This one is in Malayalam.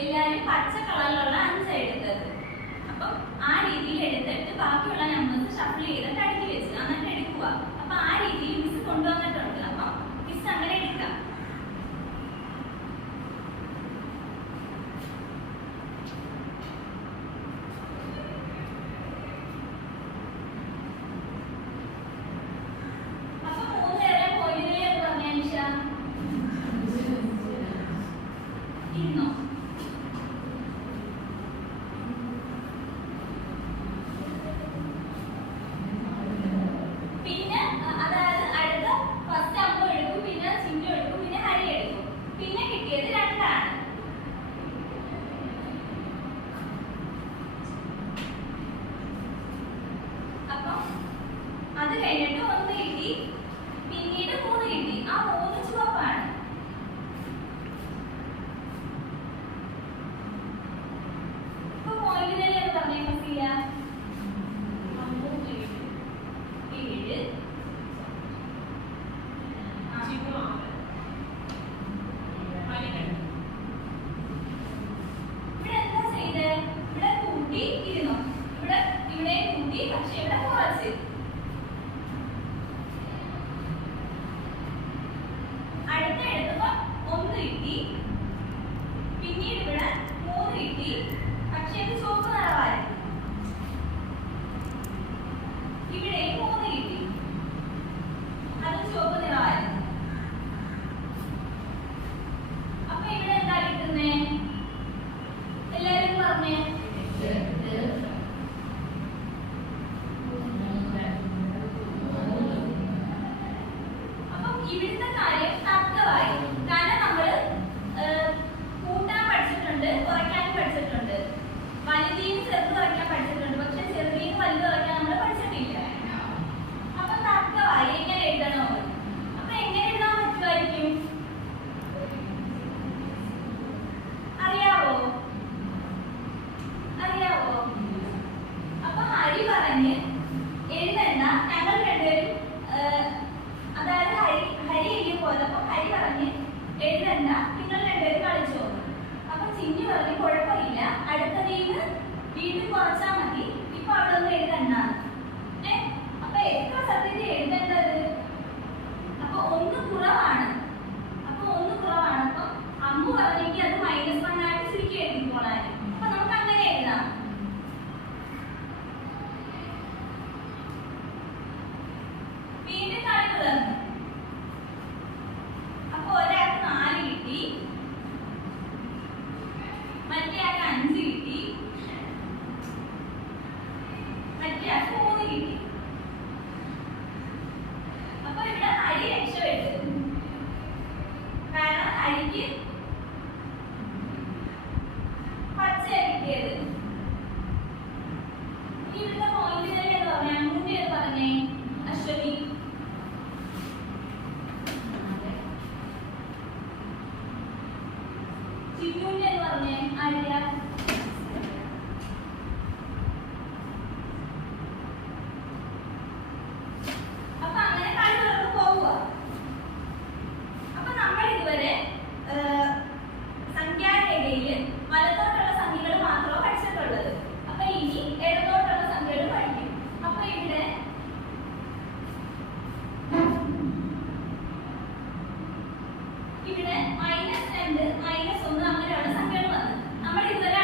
എല്ലാവരും പച്ച കളറിലുള്ള 5 എടുത്തത്. അപ്പം ആ രീതിയിൽ എടുത്തിട്ട് ബാക്കിയുള്ള നമ്പേഴ്സ് ഷഫിൾ ചെയ്തിട്ട് അടുക്കി വെച്ച് എന്നിട്ട് എടുക്കുക. അപ്പൊ ആ രീതിയിൽ മിസ് കൊണ്ടുവന്നിട്ടുണ്ട്. അപ്പൊ മിസ് അങ്ങനെ എടുക്കാം. അത് കഴിഞ്ഞിട്ട് 1 കിട്ടി, പിന്നീട് 3 കിട്ടി. ആ 3 ചുവപ്പാണ്. ഇപ്പൊ പോയിന്റിനല്ലേ പറഞ്ഞേ ഫസിയ? 7 ഇവിടെ എന്താ ചെയ്തേ? ഇവിടെ കൂട്ടി ഇരുന്നു, ഇവിടെ കൂട്ടി, പക്ഷെ ഇവിടെ കുറച്ച്. അടുത്ത എടുത്തപ്പോ 1 കിട്ടി, പിന്നീട് ഇവിടെ 3 കിട്ടി, പക്ഷെ ഇത് ചുവപ്പ് നിറമായിരുന്നു. ഇവിടെ 3 കിട്ടി, അത് ചുവപ്പ് നിറമായിരുന്നു. അപ്പൊ ഇവിടെ എന്താ കിട്ടുന്നേ? എല്ലാവരും പറഞ്ഞേ. ഇവിടുത്തെ കാര്യം തർക്കമായി. കാരണം നമ്മള് കൂട്ടാൻ പഠിച്ചിട്ടുണ്ട്, കുറയ്ക്കാനും പഠിച്ചിട്ടുണ്ട്, വലുതീന്ന് ചെറുത് കുറയ്ക്കാൻ പഠിച്ചിട്ടുണ്ട്, പക്ഷെ ചെറുതീന്ന് വലുത് കുറയ്ക്കാൻ നമ്മൾ പഠിച്ചിട്ടില്ല. അപ്പൊ തർക്കമായി എങ്ങനെ എഴുതണോ? അപ്പൊ എങ്ങനെ എഴുതാൻ പറ്റുമായിരിക്കും? അറിയാവോ? അപ്പൊ ഹരി പറഞ്ഞ് എഴുതണ്ട, ഞങ്ങൾ രണ്ടുപേരും അതായത് ഹരി എഴുതി പോയതപ്പോ ഹരി പറഞ്ഞ് എഴുതണ്ട, നിങ്ങൾ രണ്ടുപേരും കളിച്ചു പോകുന്നു. അപ്പൊ ചിന്നു പറഞ്ഞു കുഴപ്പമില്ല, അടുത്തതിന്ന് വീണ്ടും കുറച്ചാൽ മതി, ഇപ്പൊ അവിടെ ഒന്നും എഴുതണ്ട. അപ്പൊ എത്ര സത്യത്തിൽ എഴുതേണ്ടത്? അപ്പൊ 1 കുറവാണ്. അപ്പൊ അമ്മു അശ്വതിക്ക് പച്ചയാണ് കിട്ടിയത്. ഇവിടുത്തെ പോയിന്റ് എന്ന് പറഞ്ഞേ അമ്മൂന്റെ എന്ന് പറഞ്ഞേ അശ്വതി. ചിന്നൂന്റെ എന്ന് പറഞ്ഞേ ആര്യ. അപ്പൊ അങ്ങനെ കളി തുടർന്ന് പോവുക. അപ്പൊ നമ്മൾ ഇതുവരെ സംഖ്യാരേഖയിൽ വലത്തോട്ടുള്ള സംഖ്യകൾ മാത്രമേ പഠിച്ചിട്ടുള്ളത്. അപ്പൊ ഇനി ഇടത്തോട്ടുള്ള സംഖ്യകൾ പഠിക്കും. അപ്പൊ ഇവിടെ -2 -1 അങ്ങനെയുള്ള സംഖ്യകൾ വന്നു. നമ്മൾ ഇതുവരെ